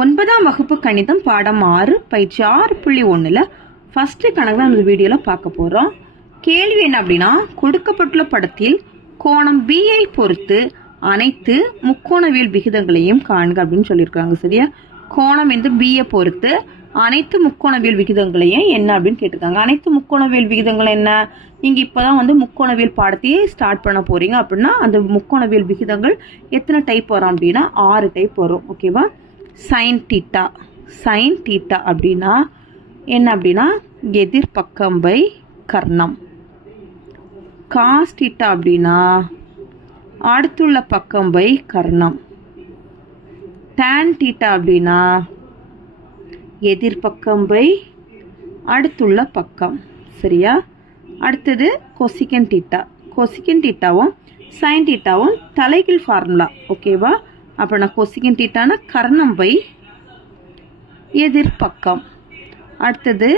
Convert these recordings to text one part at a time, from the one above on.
9ஆம் வகுப்பு கணிதம் பாடம் 6 பயிற்சி 6.1ல் ஃபர்ஸ்ட் கணக்கு தான் இந்த வீடியோவில் பார்க்க போகிறோம். கேள்வி என்ன அப்படின்னா, கொடுக்கப்பட்டுள்ள படத்தில் கோணம் பிஐ பொறுத்து அனைத்து முக்கோணவியல் விகிதங்களையும் காண்க அப்படின்னு சொல்லியிருக்காங்க. சரியா, கோணம் இந்த பிஐ பொறுத்து அனைத்து முக்கோணவியல் விகிதங்களையும் என்ன அப்படின்னு கேட்டிருக்காங்க. அனைத்து முக்கோணவியல் விகிதங்கள் என்ன, நீங்கள் இப்போ தான் முக்கோணவியல் பாடத்தையே ஸ்டார்ட் பண்ண போகிறீங்க அப்படின்னா அந்த முக்கோணவியல் விகிதங்கள் எத்தனை டைப் வரும் அப்படின்னா 6 டைப் வரும். ஓகேவா, சைன் தீட்டா அப்படின்னா என்ன அப்படின்னா எதிர்பக்கம் பை கர்ணம். காஸ் தீட்டா அப்படின்னா அடுத்துள்ள பக்கம் பை கர்ணம். டான் தீட்டா அப்படின்னா எதிர்பக்கம் பை அடுத்துள்ள பக்கம். சரியா, அடுத்தது கொசிகன் தீட்டாவும் சைன் தீட்டாவும் தலைகீழ் ஃபார்முலா. ஓகேவா, அப்போ நான் கொசிகன் தீட்டான கர்ணம் பை எதிர்பக்கம். அடுத்தது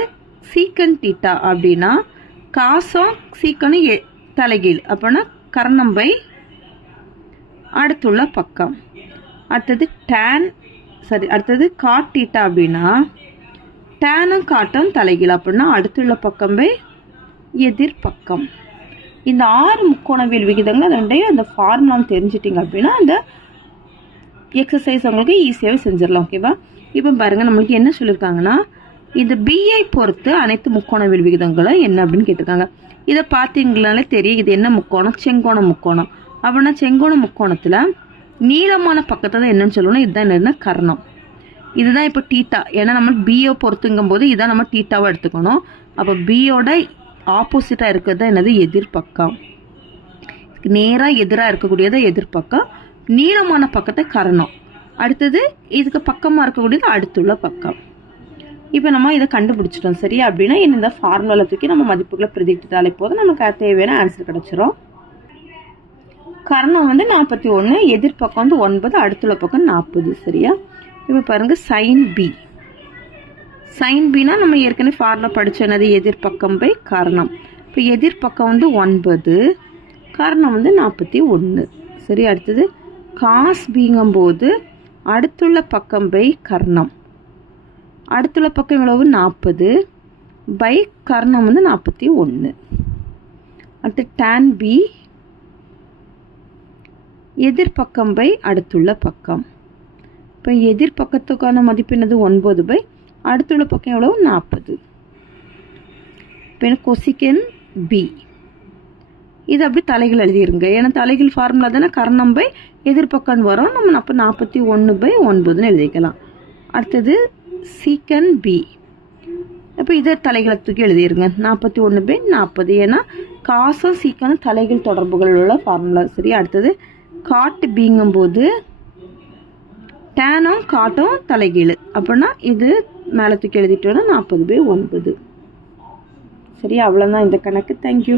சீக்கன் தீட்டா அப்படின்னா காசும் சீக்கனும் தலைகீழ், அப்போனா கர்ணம் பை அடுத்துள்ள பக்கம். அடுத்தது காட் தீட்டா அப்படின்னா டேனும் காட்டும் தலைகீழ், அப்படின்னா அடுத்துள்ள பக்கம் பை எதிர்பக்கம். இந்த 6 முக்கோணவியல் விகிதங்கள் ரெண்டையும் அந்த ஃபார்முலாம் தெரிஞ்சிட்டிங்க அப்படின்னா அந்த எக்ஸசைஸ் உங்களுக்கு ஈஸியாகவே செஞ்சிடலாம். ஓகேவா, இப்போ பாருங்கள் நம்மளுக்கு என்ன சொல்லியிருக்காங்கன்னா, இந்த பிஐ பொறுத்து அனைத்து முக்கோணவியல் விகிதங்களும் என்ன அப்படின்னு கேட்டிருக்காங்க. இதை பார்த்தீங்களாலே தெரியும் இது என்ன முக்கோணம், செங்கோண முக்கோணம். அப்படின்னா செங்கோண முக்கோணத்தில் நீளமான பக்கத்தை தான் என்னன்னு சொல்லணும், இதுதான் என்ன கர்ணம். இதுதான் இப்போ டீட்டா, ஏன்னா நம்ம பிஓ பொறுத்துங்கும் போது இதான் நம்ம டீட்டாவை எடுத்துக்கணும். அப்போ பியோட ஆப்போசிட்டாக இருக்கிறது தான் என்னது எதிர்பக்கம். நேராக எதிராக இருக்கக்கூடியது எதிர்பக்கம், நீளமான பக்கத்தை கர்ணம். அடுத்தது இதுக்கு பக்கமாக இருக்கக்கூடியது அடுத்துள்ள பக்கம். இப்போ நம்ம இதை கண்டுபிடிச்சிட்டோம். சரியா, அப்படின்னா இந்த ஃபார்முலா தூக்கி நம்ம மதிப்புகளை பிரதிக்கிட்டாலே போதும், நமக்கு தேவையான ஆன்சர் கிடைச்சிரும். கர்ணம் 41, எதிர்பக்கம் 9, அடுத்துள்ள பக்கம் 40. சரியா, இப்போ பாருங்க சைன் பினா நம்ம ஏற்கனவே ஃபார்முலா படிச்சது எதிர்பக்கம் பை கர்ணம். இப்போ எதிர்பக்கம் 9, கர்ணம் 41. சரி, அடுத்தது காஸ் பிங்கும்போது அடுத்துள்ள பக்கம் பை கர்ணம். அடுத்துள்ள பக்கம் எவ்வளவு 40 பை கர்ணம் 41. அடுத்து டான் பி எதிர்பக்கம் பை அடுத்துள்ள பக்கம். இப்போ எதிர்பக்கத்துக்கான மதிப்பு என்னது 9 பை அடுத்துள்ள பக்கம் எவ்வளவு 40. இப்போ கொசிகன் பி இது அப்படி தலைகள் எழுதிருங்க, ஏன்னா தலைகள் ஃபார்முலா தானே கர்ணம் பை எதிர்பக்கம் வரும். நம்ம அப்போ 41 பை 9ன்னு எழுதிக்கலாம். அடுத்தது சீக்கன் பி, இப்போ இதை தலைகளை தூக்கி எழுதிருங்க 41 பை 40, ஏன்னா காசும் சீக்கனும் தலைகள் தொடர்புகள் உள்ள ஃபார்முலா. சரி, அடுத்தது காட்டு பிங்கும்போது டேனும் காட்டும் தலைகீழ், அப்படின்னா இது மேலே தூக்கி எழுதிட்டோன்னா 40 பை 9. சரி, அவ்வளோதான் இந்த கணக்கு. தேங்க்யூ.